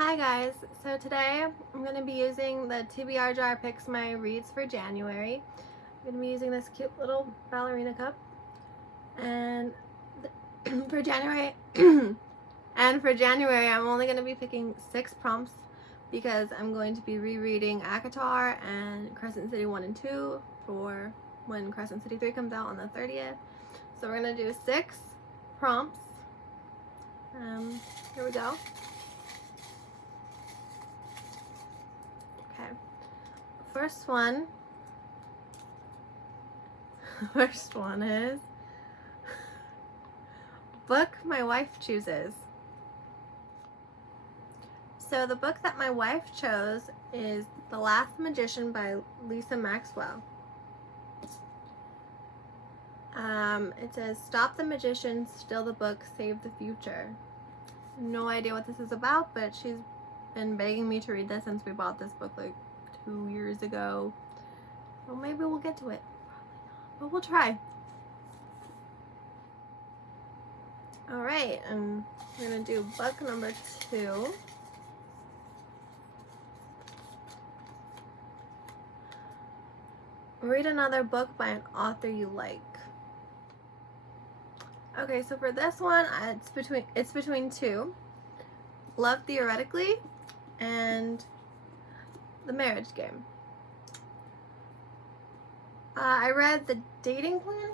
Hi guys, so today I'm going to be using the TBR jar picks my reads for January. I'm going to be using this cute little ballerina cup, and for January I'm only going to be picking 6 prompts because I'm going to be rereading ACOTAR and Crescent City 1 and 2 for when Crescent City 3 comes out on the 30th. So we're going to do 6 prompts. Here we go. Okay, first one is book my wife chooses. So the book that my wife chose is The Last Magician by Lisa Maxwell. It says, stop the magician, still the book, save the future. No idea what this is about, but she's been begging me to read this since we bought this book like 2 years ago. Well, maybe we'll get to it. Probably not, but we'll try. Alright, I'm gonna do book number 2. Read another book by an author you like. Okay, so for this one, it's between 2. Love Theoretically and The Marriage Game. I read The Dating Plan?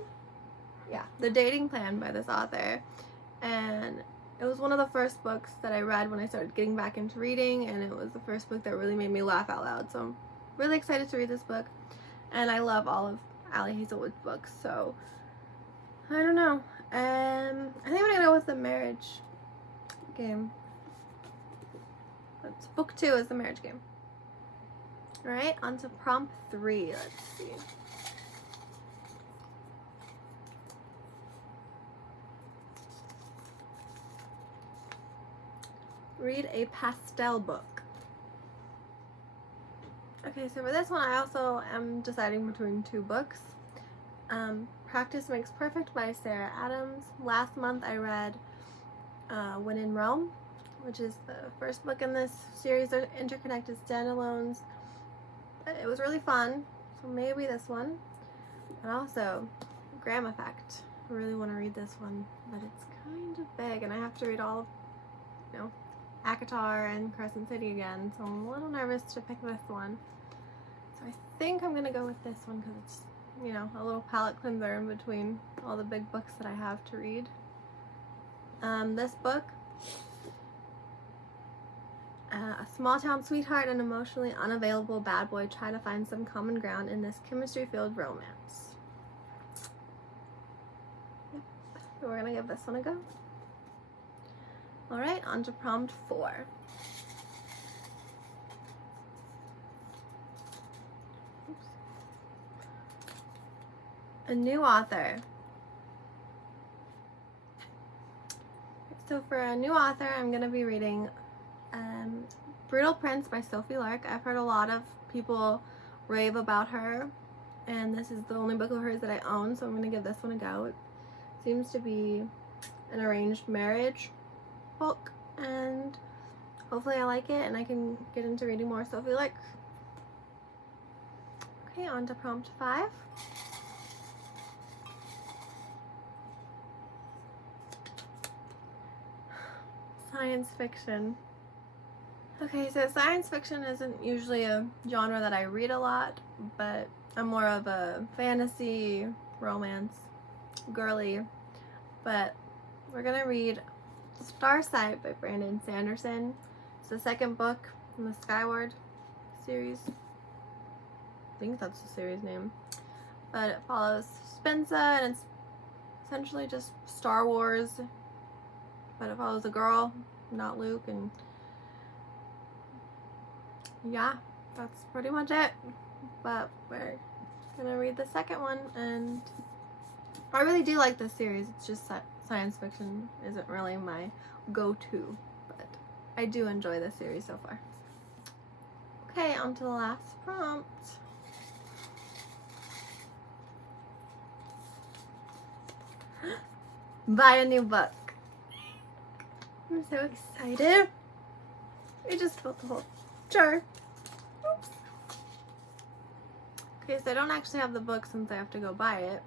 Yeah, The Dating Plan by this author, and it was one of the first books that I read when I started getting back into reading, and it was the first book that really made me laugh out loud, so I'm really excited to read this book, and I love all of Ali Hazelwood's books, so I don't know. I think I'm gonna go with The Marriage Game. That's book 2 is The Marriage Game. Alright, on to prompt 3. Let's see. Read a pastel book. Okay, so for this one I also am deciding between 2 books. Practice Makes Perfect by Sarah Adams. Last month I read When in Rome, which is the first book in this series of interconnected standalones. It was really fun, so maybe this one. And also, Graham Effect. I really want to read this one, but it's kind of big, and I have to read all of, ACOTAR and Crescent City again, so I'm a little nervous to pick this one. So I think I'm going to go with this one because it's, a little palate cleanser in between all the big books that I have to read. This book, a small-town sweetheart and emotionally unavailable bad boy try to find some common ground in this chemistry-filled romance. Yep. So we're going to give this one a go. Alright, on to prompt 4. Oops. A new author. So for a new author, I'm going to be reading Brutal Prince by Sophie Lark. I've heard a lot of people rave about her, and this is the only book of hers that I own, so I'm going to give this one a go. It seems to be an arranged marriage book, and hopefully I like it and I can get into reading more Sophie Lark. Okay, on to prompt 5. Science fiction. Okay, so science fiction isn't usually a genre that I read a lot, but I'm more of a fantasy, romance, girly. But we're gonna read Starsight by Brandon Sanderson. It's the second book in the Skyward series. I think that's the series name. But it follows Spencer, and it's essentially just Star Wars, but it follows a girl, not Luke, and yeah, that's pretty much it. But we're gonna read the second one, and I really do like this series. It's just that science fiction isn't really my go-to, but I do enjoy this series so far. Okay, on to the last prompt. Buy a new book. I'm so excited. I just spilled the whole jar. Oops. Okay, so I don't actually have the book since I have to go buy it.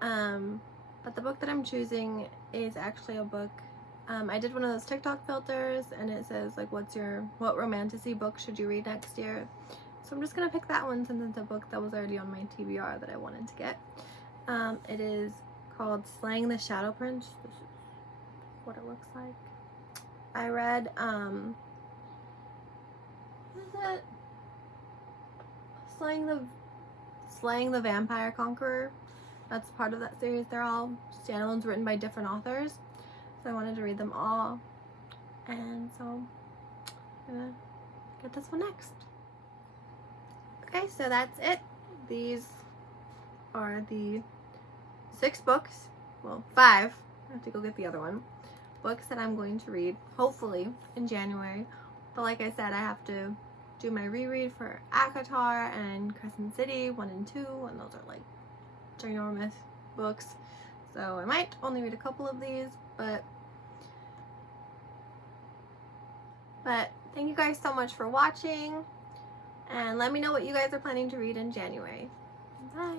But the book that I'm choosing is actually a book. I did one of those TikTok filters and it says like what romantasy book should you read next year. So I'm just gonna pick that one since it's a book that was already on my TBR that I wanted to get. It is called Slaying the Shadow Prince. This is what it looks like. I read what is it? Slaying the Vampire Conqueror. That's part of that series. They're all standalones written by different authors. So I wanted to read them all. And so I'm gonna get this one next. Okay, so that's it. These are the 6 books, well 5, I have to go get the other one, books that I'm going to read, hopefully, in January. But like I said, I have to do my reread for ACOTAR and Crescent City 1 and 2, and those are like ginormous books. So I might only read a couple of these, but thank you guys so much for watching, and let me know what you guys are planning to read in January. Bye!